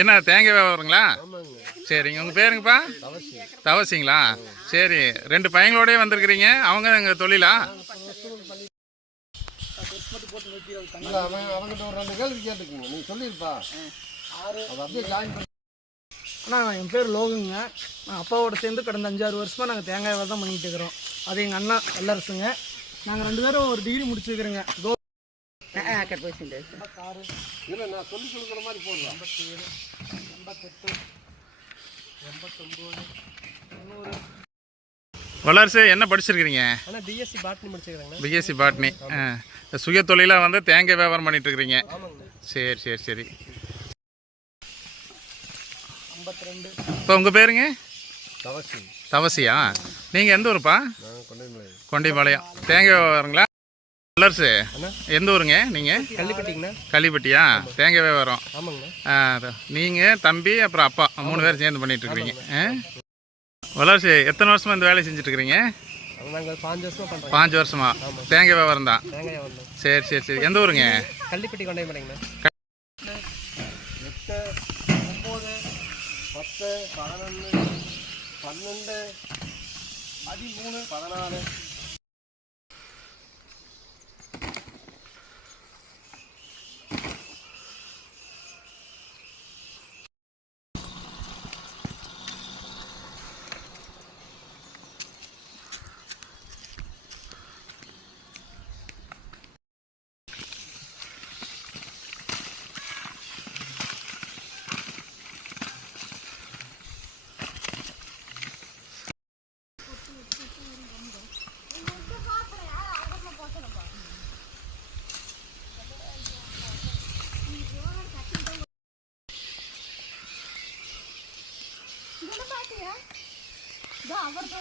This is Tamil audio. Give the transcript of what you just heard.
என்ன தேங்காய் வியாபாரங்களா? சரிங்க. உங்கள் பேருங்கப்பா? தவசிங்களா? சரி, 2 பையங்களோடய வந்திருக்கிறீங்க. அவங்க எங்கள் தொழிலா? அவங்ககிட்ட ஒரு 2 கேள்வி கேட்டுக்குங்க. நீங்கள் சொல்லியிருப்பா அது அப்படியே ஜாயின் பண்ணி. அண்ணா என் பேர் லோகுங்க. நான் அப்பாவோட சேர்ந்து கடந்த 5-6 வருஷமாக நாங்கள் தேங்காய் வியாபாரம் தான் பண்ணிகிட்டு இருக்கிறோம். அது எங்கள் அண்ணா வல்லரசுங்க. நாங்கள் 2 பேரும் ஒரு டிகிரி முடிச்சுக்கிறோங்க. இல்லை நான் சொல்லி கொடுக்குற மாதிரி போடுறேன். 87, 88, 89, 100. வளர்ச்சி என்ன படிச்சிருக்கிறீங்க? ஆனால் பிஎஸ்சி பாட்னி முடிச்சுக்கிறேங்க. BSc botany. சுய தொழிலாக வந்து தேங்காய் வியாபாரம் பண்ணிட்டு இருக்கிறீங்க. சரி சரி சரி. 52. இப்போ உங்கள் பேருங்க? தவசி. தவசியா? நீங்கள் எந்த ஊருப்பா? கொண்டைபாளையம். தேங்காய் வியாபாரங்களா? வளர்ச்சி எந்த ஊருங்க நீங்கள்? கள்ளிப்பட்டிங்கண்ணா. கள்ளிப்பட்டியா? தேங்காய் வியாபாரம். ஆமாங்கண்ணா. நீங்கள், தம்பி, அப்புறம் அப்பா 3 பேரும் சேர்ந்து பண்ணிட்டு இருக்கிறீங்க. வளர்ச்சி எத்தனை வருஷமா இந்த வேலையை செஞ்சுட்டு இருக்கிறீங்க? நாங்கள் 5 வருஷமாக பண்ணுறோம். 5 வருஷமா தேங்காய் வியாபாரம் தான். தேங்காய் வியாபாரம். சரி சரி சரி. எந்த ஊருங்க? கள்ளிப்பட்டி கொண்டைபாளையங்கண்ணா. 8, 9, 10, 11, 12, 13, 14. அவர்